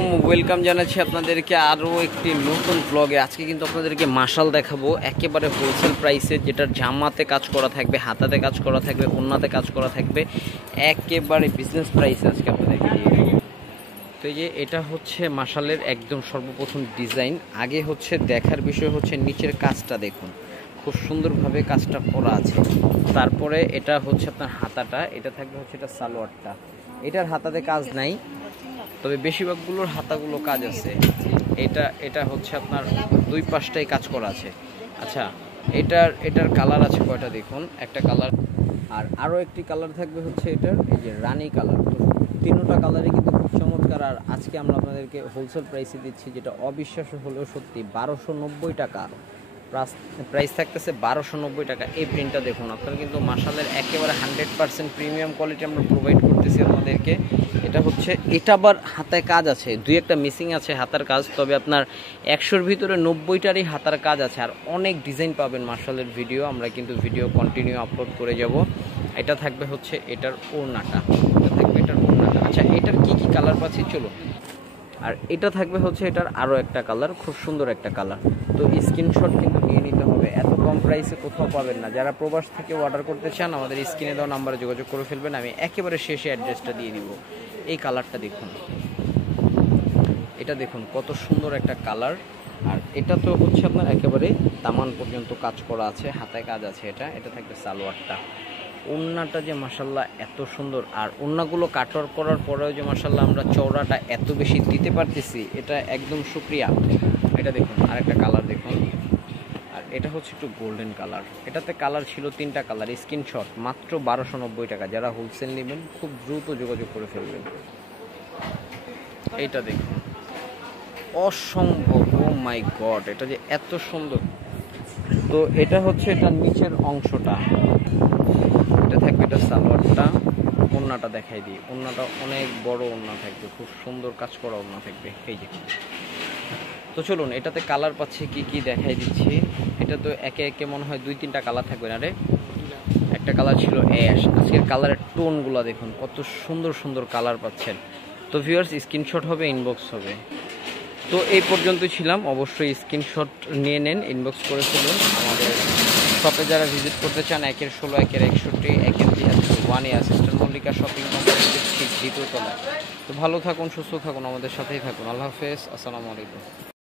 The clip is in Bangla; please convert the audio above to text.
আলাইকুম, ওয়েলকাম জানাচ্ছি আপনাদেরকে আরও একটি নতুন ব্লগে। আজকে কিন্তু আপনাদেরকে মাশাল দেখাবো একেবারে হোলসেল প্রাইসে, যেটার জামাতে কাজ করা থাকবে, হাতাতে কাজ করা থাকবে, ওন্নাতে কাজ করা থাকবে, একেবারে বিজনেস প্রাইসে আজকে আপনাদেরকে দিয়ে দেবো। তো এই যে এটা হচ্ছে মাশালের একদম সর্বপ্রথম ডিজাইন। আগে হচ্ছে দেখার বিষয় হচ্ছে নিচের কাজটা দেখুন, খুব সুন্দরভাবে কাজটা করা আছে। তারপরে এটা হচ্ছে আপনার হাতাটা, এটা থাকবে হচ্ছে এটা সালোয়ারটা। এটার হাতাতে কাজ নাই, তবে বেশিরভাগগুলোর হাতাগুলো কাজ আছে। এটা হচ্ছে আপনার দুই পাশটাই কাজ করা আছে। আচ্ছা, এটার কালার আছে কয়টা দেখুন, একটা কালার আর আরও একটি কালার থাকবে হচ্ছে এটার এই যে রানি কালার। তো তিনটা কালারই কিন্তু খুব চমৎকার। আর আজকে আমরা আপনাদেরকে হোলসেল প্রাইসে দিচ্ছি, যেটা অবিশ্বাস্য হলেও সত্যি, 1290 টাকা প্রাইস থাকতেছে। 1290 টাকা। এই প্রিন্টটা দেখুন, আপনারা কিন্তু মাশালের একেবারে 100% প্রিমিয়াম কোয়ালিটি আমরা প্রোভাইড করতেছি আপনাদেরকে। এটা হচ্ছে এটা আবার হাতায় কাজ আছে, দুই একটা মিসিং আছে হাতার কাজ, তবে আপনার 100-র ভিতরে 90টারই হাতার কাজ আছে। আর অনেক ডিজাইন পাবেন মাশালের ভিডিও, আমরা কিন্তু ভিডিও কন্টিনিউ আপলোড করে যাব। এটা থাকবে হচ্ছে এটার ওড়নাটা, আচ্ছা এটার কি কি কালার পাচ্ছি চলো। আর এটা থাকবে হচ্ছে এটার আরও একটা কালার, খুব সুন্দর একটা কালার। তো স্ক্রিনশট কিন্তু নিয়ে নিতে হবে, এত কম প্রাইসে কোথাও পাবেন না। যারা প্রবাস থেকে অর্ডার করতে চান আমাদের স্ক্রিনে দেওয়া নাম্বারে যোগাযোগ করে ফেলবেন, আমি একেবারে শেষে অ্যাড্রেসটা দিয়ে দিব। এই কালারটা দেখুন, এটা দেখুন কত সুন্দর একটা কালার। আর এটা তো হচ্ছে আপনার একেবারে দামান পর্যন্ত কাজ করা আছে, হাতায় কাজ আছে। এটা থাকবে সালোয়ারটা। ওন্নাটা যে মাশাল্লাহ এত সুন্দর, আর ওন্নাগুলো কাটর করার পরেও যে মাশাল্লাহ আমরা চওড়াটা এত বেশি দিতে পারতেছি, এটা একদম শুকরিয়া। এটা দেখুন আরেকটা কালার দেখুন, আর এটা হচ্ছে একটু গোল্ডেন কালার। এটাতে কালার ছিল তিনটা কালার। স্ক্রিনশট মাত্র 1290 টাকা। যারা হোলসেল নেবেন খুব দ্রুত যোগাযোগ করে ফেলবেন। এইটা দেখুন অসম্ভব, ও মাই গড, এটা যে এত সুন্দর। তো এটা হচ্ছে এটার নিচের অংশটা, এটা থাকবে এটা সালোয়ারটা। ওন্নাটা দেখাই দিই, ওন্নাটা অনেক বড় ওন্না থাকবে, খুব সুন্দর কাজ করা ওন্না থাকবে। এই যে, তো চলুন এটাতে কালার পাচ্ছি কি কি দেখাই দিচ্ছি। এটা তো একে একে মনে হয় 2-3টা কালার থাকবে না রে। একটা কালার ছিল অ্যাশ। আজকের কালারের টোনগুলো দেখুন কত সুন্দর সুন্দর কালার পাচ্ছেন। তো ভিউয়ার্স, স্ক্রিনশট হবে, ইনবক্স হবে। তো এই পর্যন্তই ছিলাম, অবশ্যই স্ক্রিনশট নিয়ে নেন, ইনবক্স করে ফেলুন। আমাদের শপে যারা ভিজিট করতে চান, 1-16, 1-61, 1-3 অ্যাসিস্ট্যান্ট মল্লিকা শপিং কমপ্লেক্সের ঠিক দ্বিতীয় তলায়। তো ভালো থাকুন, সুস্থ থাকুন, আমাদের সাথেই থাকুন। আল্লাহ হাফেজ, আসসালামু আলাইকুম।